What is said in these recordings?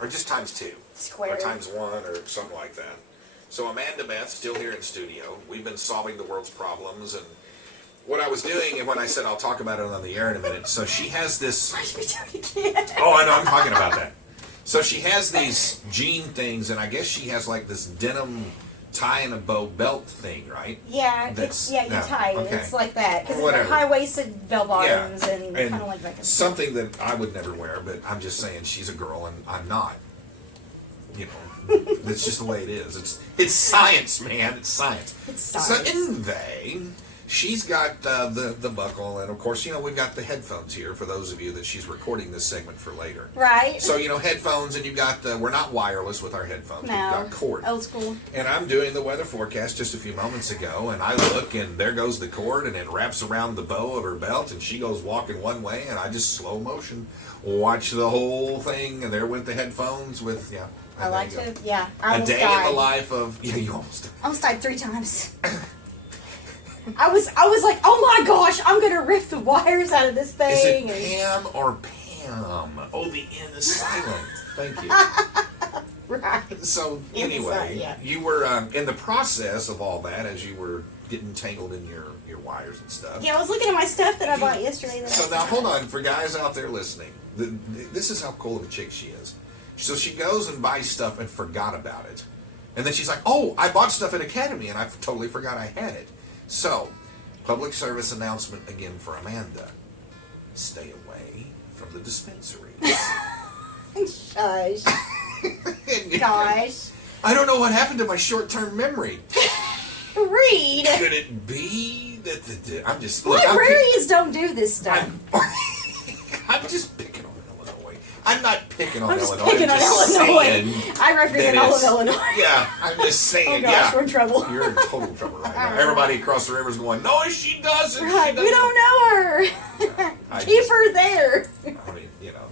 or just times 2. Square. Or times 1 or something like that. So Amanda Beth, still here in studio. We've been solving the world's problems, and what I was doing, and when I said I'll talk about it on the air in a minute, so she has this... Oh, I know, I'm talking about that. So she has these jean things, and I guess she has like this denim tie and a bow belt thing, right? Yeah, you tie it. Okay. It's like that. Because Whatever. it's high-waisted bell bottoms and and kind of like that. something that I would never wear, but I'm just saying she's a girl and I'm not. You know, that's just the way it is. It's science, man. It's science. It's science. So anyway, she's got the buckle, and of course, you know, we've got the headphones here for those of you that she's recording this segment for later. Right. So, you know, headphones, and you've got we're not wireless with our headphones. No. We've got cord. Old school. And I'm doing the weather forecast just a few moments ago, and I look, and there goes the cord, and it wraps around the bow of her belt, and she goes walking one way, and I just slow motion watch the whole thing, and there went the headphones with, yeah. I like to, yeah. I A almost day died. in the life of, yeah, you almost died. I almost died 3 times. I was like, oh my gosh, I'm gonna rip the wires out of this thing. Is it Pam or Pam? Oh, the N is silent. Thank you. Right. So anyway, you were in the process of all that as you were getting tangled in your wires and stuff. Yeah, I was looking at my stuff that I bought yesterday. So now hold on, for guys out there listening, this is how cool of a chick she is. So she goes and buys stuff and forgot about it. And then she's like, oh, I bought stuff at Academy and I totally forgot I had it. So, public service announcement again for Amanda. Stay away from the dispensaries. Shush. Gosh. I don't know what happened to my short-term memory. Read. Could it be that I'm just... Look, Librarians don't do this stuff. I'm just picking on Illinois. I'm not picking on I'm just Illinois. picking I'm on just Illinois. saying I represent that all of it's- Illinois. Yeah, I'm just saying. Oh gosh, yeah, we're in trouble. You're in total trouble right now. Everybody across the river is going, no, she doesn't. Right, She doesn't. we don't know her. Keep her there. I mean, you know.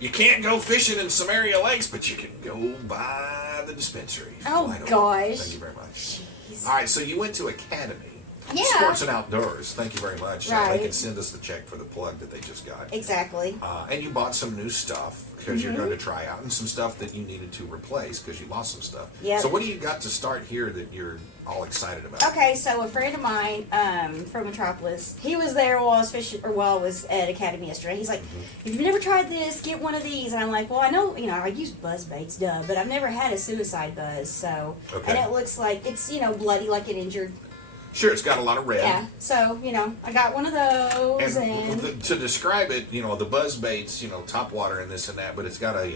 You can't go fishing in Samaria Lakes, but you can go by the dispensary. Oh, gosh. Thank you very much. Jeez. All right, so you went to Academy. Yeah. Sports and Outdoors. Thank you very much. Right. They can send us the check for the plug that they just got. Exactly. And you bought some new stuff because you're going to try out, and some stuff that you needed to replace because you lost some stuff. Yep. So what do you got to start here that you're all excited about? Okay, so a friend of mine from Metropolis, he was there while I was fishing, or while I was at Academy yesterday. He's like, if you've never tried this, get one of these. And I'm like, well, I know, you know, I use buzz baits, duh, but I've never had a suicide buzz. So, Okay. and it looks like it's, you know, bloody, like an injured. Sure, it's got a lot of red. Yeah. So, you know, I got one of those, and to describe it, you know, the buzz baits, you know, top water and this and that, but it's got a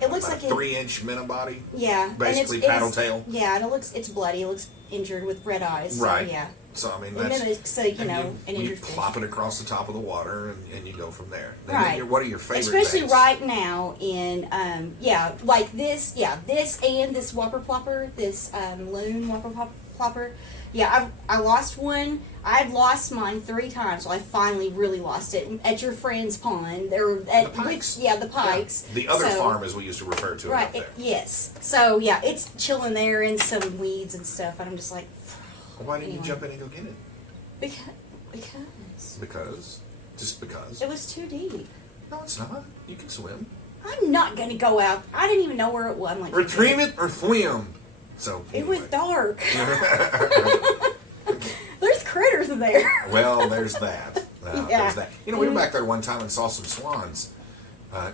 it looks about like a 3-inch minnow body. Yeah. Basically and paddle tail. Yeah, and it's bloody. It looks injured with red eyes. So, Right. yeah. So I mean, It that's mimics, you and know, an you injured fish. plop it across the top of the water, and you go from there. And Right. then what are your favorite? Especially baits? right now in like this, this and this whopper plopper, this loon whopper plopper. Yeah, I lost one. I'd lost mine 3 times, so I finally really lost it at your friend's pond. Or at The Pikes. the Pikes. Yeah. The other So- farm, as we used to refer to it Right. out there. Yes. So yeah, it's chilling there in some weeds and stuff, and I'm just like, Why didn't you Anyway. jump in and go get it? because Just because. it was too deep. No, it's not. You can swim. I'm not gonna go out. I didn't even know where it was. I'm like, Retrieve it or swim. So It was anyway. dark. There's critters in there. Well, there's that. Yeah. There's that. You know, we were back there one time and saw some swans.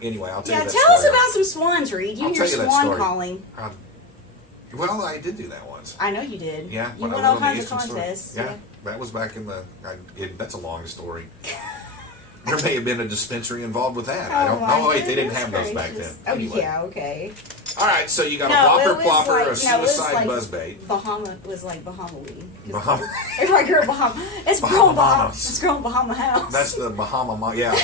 Anyway, I'll tell Yeah, you that tell us story. about some swans, Reed. I'll Your tell you that swan story. calling. Well, I did do that once. I know you did. Yeah, You when I won was all on the kinds of Eastern Shore. contests. Yeah, that was back in the. That's a long story. There may have been a dispensary involved with that. I don't my know. Wait, they didn't goodness have those back then. gracious. Oh Anyway. yeah, okay. All right, so you got No, a it whopper was plopper, like- a no, it was suicide like buzzbait. Bahama was like Bahama weed. Bahama. It's like you're Bahama. It's Bahama grown Bahama. Mamas. It's grown Bahama house. That's the Bahama. Yeah,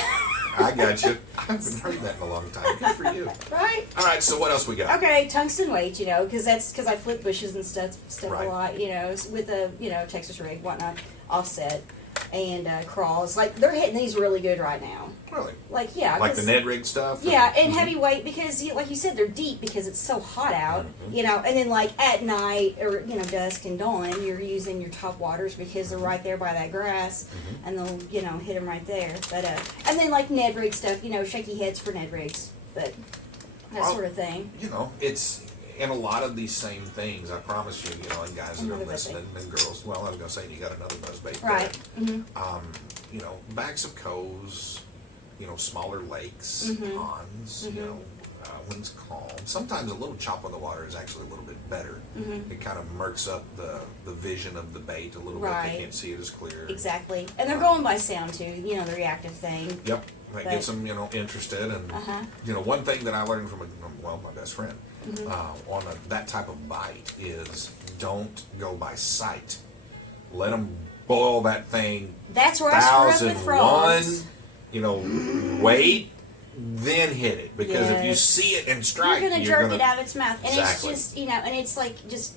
I got you. I haven't heard that in a long time. Good for you. right. All right, so what else we got? Okay, tungsten weight, you know, because I flip bushes and stuff Right. a lot, you know, with a Texas rig, whatnot, offset. and craws. Like they're hitting these really good right now. Really? Like yeah, like the Ned Rig stuff. Yeah, and heavyweight because like you said, they're deep because it's so hot out. You know, and then like at night or dusk and dawn, you're using your top waters because they're right there by that grass, and they'll hit them right there. But and then like Ned Rig stuff, shaky heads for Ned Rigs, but that sort of thing. It's. And a lot of these same things, I promise you, and guys that are listening, and girls, well, I was going to say, you got another buzzbait. Right. Backs of coves, smaller lakes, ponds, when it's calm. Sometimes a little chop on the water is actually a little bit better. It kind of murks up the vision of the bait a little bit. They can't see it as clear. Exactly. And they're going by sound, too, the reactive thing. Yep. That gets them, interested. And, one thing that I learned from, my best friend, on that type of bite is don't go by sight. Let them boil that thing. That's where I screw up with frogs. Wait, then hit it. Because if you see it and strike, you're going to jerk it out of its mouth. And exactly. It's just, and it's like just...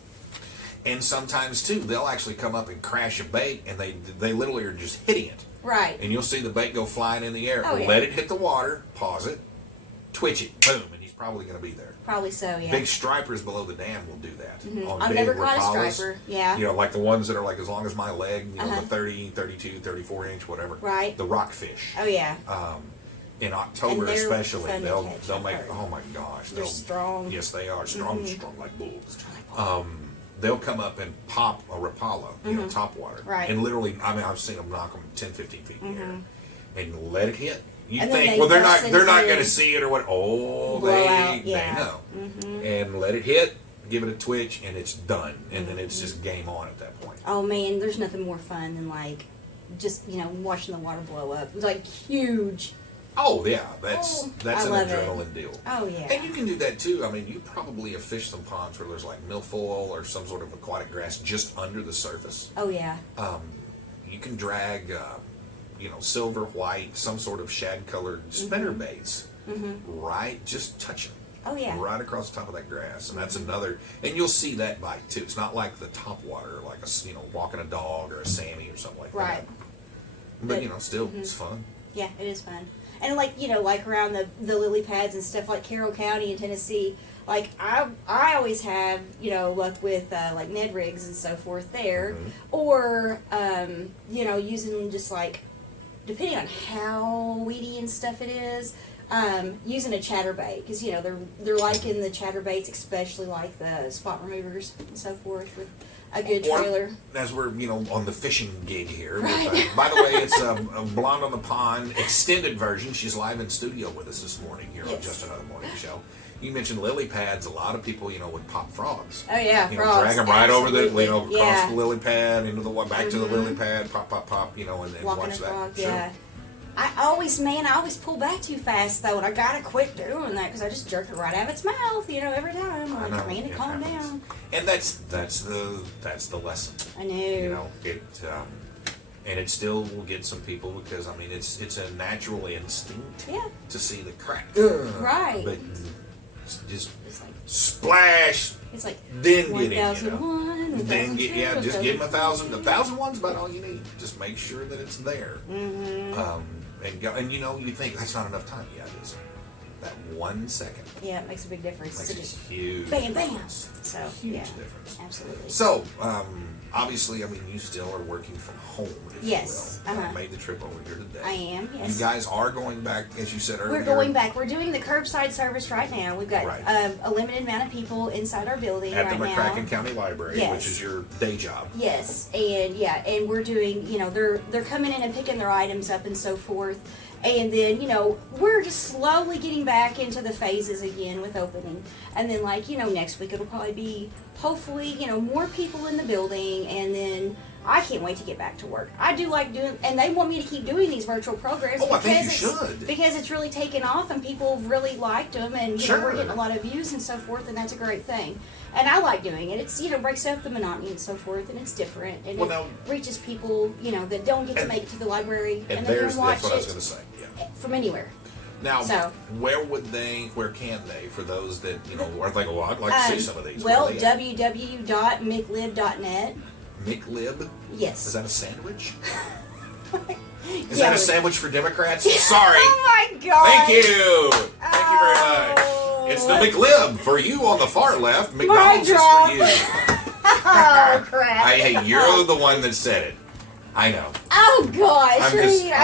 And sometimes, too, they'll actually come up and crash a bait, and they literally are just hitting it. Right. And you'll see the bait go flying in the air. Oh, yeah. Let it hit the water, pause it, twitch it, boom, and he's probably going to be there. Probably so, yeah. Big stripers below the dam will do that. On I've big never caught rapalas, a striper, yeah. Like the ones that are like as long as my leg, the 30, 32, 34 inch, whatever. Right. The rockfish. Oh, yeah. In October especially, they'll make, oh my gosh. They're strong. Yes, they are. Strong like bulls. They'll come up and pop a rapala, top water. Right. And literally, I've seen them knock them 10, 15 feet in the air. And let it hit. You and think, they're not going to see it or what? Oh, they know. And let it hit, give it a twitch, and it's done. And then it's just game on at that point. Oh man, there's nothing more fun than just watching the water blow up. It's like huge. Oh yeah, that's an adrenaline deal. Oh yeah. And you can do that too. You probably have fished some ponds where there's like milfoil or some sort of aquatic grass just under the surface. Oh yeah. You can drag, silver, white, some sort of shad-colored spinner baits, right? Just touch them. Oh yeah. Right across the top of that grass, and that's another. And you'll see that bite too. It's not like the top water, like walking a dog or a Sammy or something like that. But still, it's fun. Yeah, it is fun. And like around the lily pads and stuff like Carroll County in Tennessee, like I always have luck with like Ned Rigs and so forth there, or using them just like depending on how weedy and stuff it is, using a chatterbait because they're liking the chatterbaits, especially like the spot removers and so forth with a good trailer. As we're on the fishing gig here. Right. By the way, it's a Blondeonthepond extended version. She's live in studio with us this morning here on Just Another Morning Show. You mentioned lily pads. A lot of people would pop frogs. Oh yeah, frogs. Drag them right over the across the lily pad into the back to the lily pad. Pop, and then watch that. Frog, yeah. I always pull back too fast though, and I gotta quit doing that because I just jerk it right out of its mouth, every time. I'm like, man, calm down. And that's the lesson. I know. And it still will get some people because it's a natural instinct to see the crack. Right. But just like, splash. It's like then get it. Then get just give them 1,000. 1,001's about all you need. Just make sure that it's there. And you think that's not enough time. Yeah, it is. That 1 second. Yeah, it makes a big difference. Makes just huge. Bam, bam. So huge difference. Absolutely. So obviously, you still are working from home. If you will. Made the trip over here today. I am. Yes. You guys are going back, as you said earlier. We're going back. We're doing the curbside service right now. We've got a limited amount of people inside our building at right the now. McCracken County Library, which is your day job. Yes, and we're doing. They're coming in and picking their items up and so forth. And then, we're just slowly getting back into the phases again with opening. And then, next week it'll probably be, hopefully, more people in the building. And then I can't wait to get back to work. I do like doing, and they want me to keep doing these virtual programs. I think you should. Because it's really taken off and people really liked them. And, we're getting a lot of views and so forth. And that's a great thing. And I like doing it. It's, breaks up the monotony and so forth, and it's different. And it reaches people, that don't get to make it to the library. And they that's can watch what I was going to say. Yeah. From anywhere. Now, where can they, for those that, are thinking, well, I'd like to see some of these. Well, www.miclib.net. McLib? Yes. Is that a sandwich? Is that a sandwich for Democrats? Sorry. Oh my God. Thank you. Thank you very much. It's the McLib for you on the far left. McDonald's is for you. Oh crap. Hey, you're the one that said it. I know. Oh gosh. I'm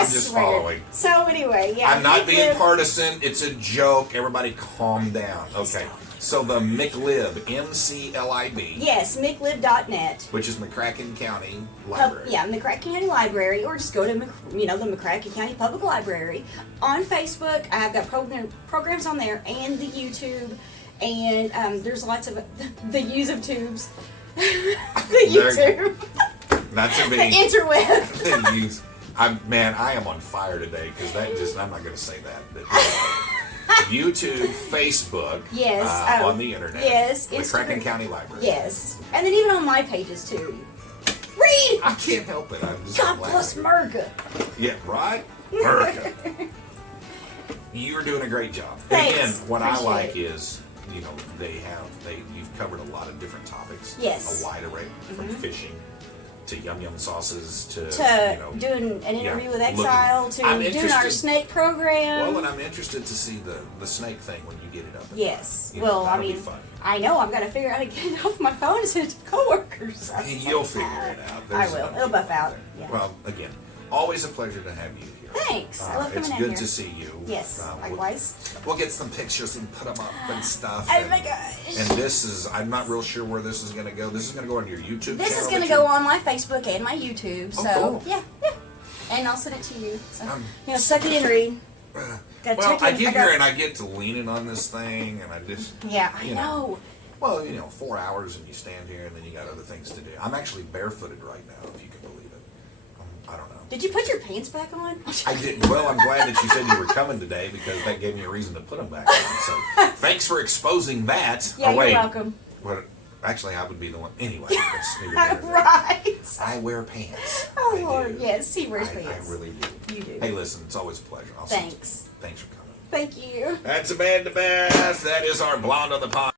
just swear. following. So anyway, yeah. I'm not being McLib. partisan. It's a joke. Everybody calm down. Okay. So the McLib, M-C-L-I-B. Yes, McLib.net. Which is McCracken County Library. Yeah, McCracken County Library, or just go to the McCracken County Public Library on Facebook. I have got programs on there and the YouTube, and there's lots of the use of tubes, the YouTube, Not to be the interweb. I am on fire today because I'm not going to say that. YouTube, Facebook, Yes, on the internet. Yes, McCracken County Library. Yes, and then even on my pages too. Read. I can't help it. I'm just God laughing. bless America. Yeah, right? America. You're doing a great job. Thanks. And again, what I Appreciate like it. is, you've covered a lot of different topics. Yes. A wide array, from fishing to yum yum sauces to doing an interview with looking- Exile I'm to doing our interested- snake program. Well, and I'm interested to see the snake thing when you get it up. and Yes. running. Well, I that'll be mean, fun. I know I've got to figure out how to get it off my phone to send it to coworkers. You'll figure it out. I There's will. enough It'll buff people out. there. Yeah. Well, again, always a pleasure to have you here. Thanks. I love It's coming in good here. to see you. Yes. Likewise. We'll get some pictures and put them up and stuff. Oh my gosh. And this is, I'm not real sure where this is going to go. This is going to go on your YouTube channel. This is going to that go you- on my Facebook and my YouTube. So cool. yeah. And I'll send it to you. So Um, suck it in, Reed. Gotta Well, check I in. get got- here and I get to leaning on this thing, and I just, Yeah, I you know. well, 4 hours and you stand here and then you got other things to do. I'm actually barefooted right now, if you can believe it. I don't know. Did you put your pants back on? I did. Well, I'm glad that you said you were coming today because that gave me a reason to put them back on. So thanks for exposing that. Yeah, wait. you're welcome. What? Actually, I would be the one. Anyway, that's neither here nor there. Right. I wear pants. Oh I Lord, do. yes, he wears I pants. really do. You do. Hey, listen, it's always a pleasure. Thanks. Thanks for coming. Thank you. That's Amanda Bass. That is our Blonde on the Pond.